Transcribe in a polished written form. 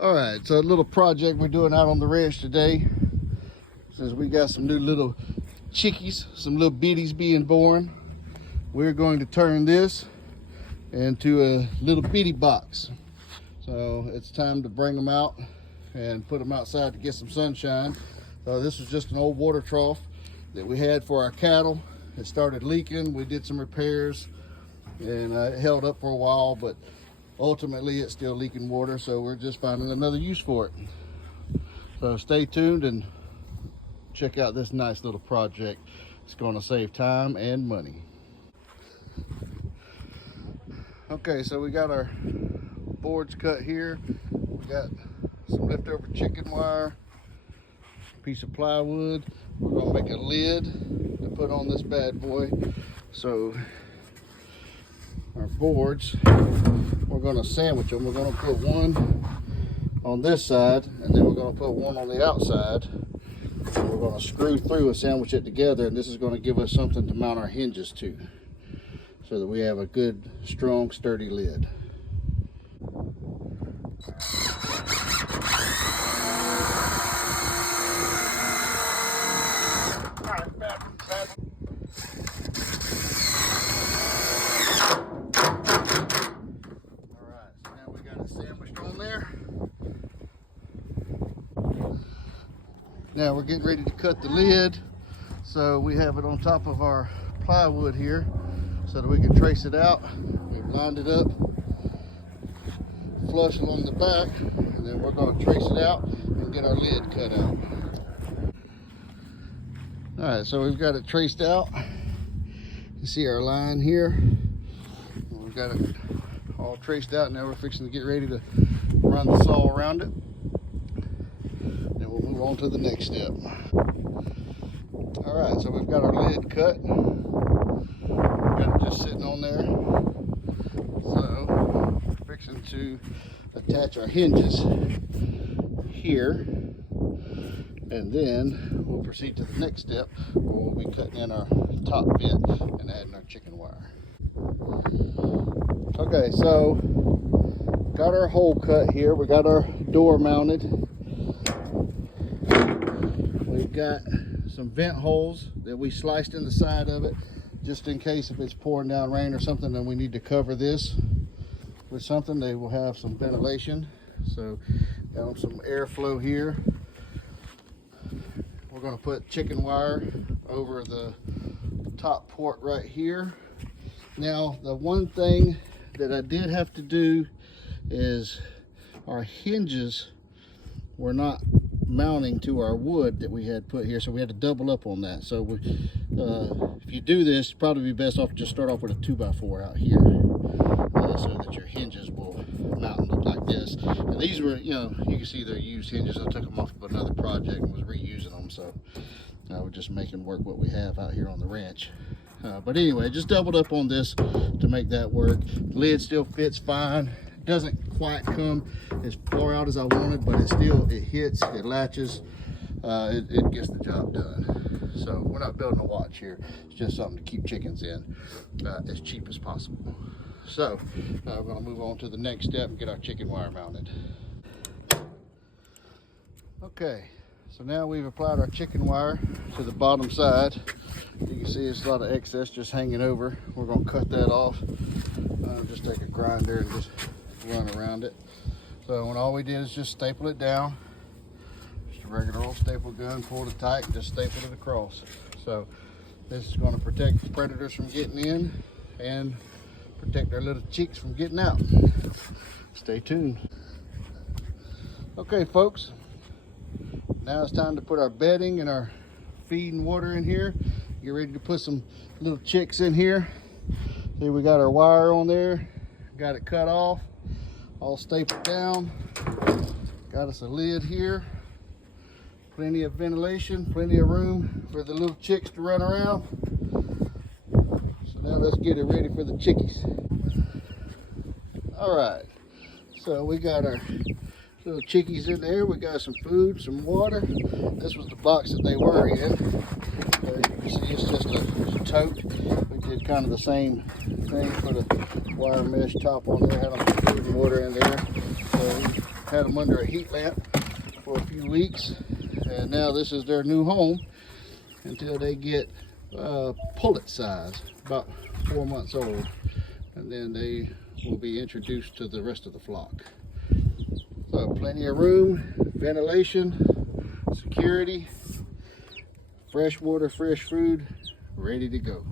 All right, so a little project we're doing out on the ranch today. Since we got some new little chickies, some little biddies being born, we're going to turn this into a little bitty box. So it's time to bring them out and put them outside to get some sunshine. So this was just an old water trough that we had for our cattle. It started leaking. We did some repairs and it held up for a while, but ultimately it's still leaking water, so we're just finding another use for it. So stay tuned and check out this nice little project. It's going to save time and money. Okay, so we got our boards cut here. We got some leftover chicken wire, a piece of plywood. We're going to make a lid to put on this bad boy. So our boards, we're going to sandwich them. We're going to put one on this side, and then we're going to put one on the outside. And we're going to screw through and sandwich it together, and this is going to give us something to mount our hinges to, so that we have a good, strong, sturdy lid. Now we're getting ready to cut the lid, so we have it on top of our plywood here so that we can trace it out. We've lined it up flush along the back, and then we're going to trace it out and get our lid cut out. Alright, so we've got it traced out. You see our line here. We've got it all traced out. Now we're fixing to get ready to run the saw around it. We'll move on to the next step. All right, so we've got our lid cut. We've got it just sitting on there. So we're fixing to attach our hinges here, and then we'll proceed to the next step where we'll be cutting in our top vent and adding our chicken wire. Okay, so got our hole cut here. We got our door mounted. We've got some vent holes that we sliced in the side of it, just in case if it's pouring down rain or something and we need to cover this with something. They will have some ventilation, so got them some airflow here. We're going to put chicken wire over the top port right here. Now the one thing that I did have to do is our hinges were not mounting to our wood that we had put here, so we had to double up on that. So if you do this, probably be best off to just start off with a 2x4 out here, so that your hinges will mount and look like this. And these were, you can see they're used hinges. I took them off of another project and was reusing them, so we're just making work what we have out here on the ranch. But anyway, just doubled up on this to make that work. The lid still fits fine. Doesn't quite come as far out as I wanted, but it hits, it latches, it gets the job done. So we're not building a watch here. It's just something to keep chickens in as cheap as possible. So we're going to move on to the next step and get our chicken wire mounted. Okay, so now we've applied our chicken wire to the bottom side. You can see there's a lot of excess just hanging over. We're going to cut that off. Just take a grinder and just run around it. So when all we did is just staple it down, just a regular old staple gun, pulled it tight and just stapled it across. So this is going to protect the predators from getting in and protect our little chicks from getting out. Stay tuned. Okay folks, now it's time to put our bedding and our feed and water in here. Get ready to put some little chicks in here. See, we got our wire on there, got it cut off, all stapled down. Got us a lid here, plenty of ventilation, plenty of room for the little chicks to run around. So now let's get it ready for the chickies. All right, so we got our little chickies in there. We got some food, some water. This was the box that they were in. So you can see it's just a tote. We did kind of the same thing, put a wire mesh top on there, had them food and water in there. So we had them under a heat lamp for a few weeks, and now this is their new home until they get pullet size, about 4 months old, and then they will be introduced to the rest of the flock. So plenty of room, ventilation, security, fresh water, fresh food, ready to go.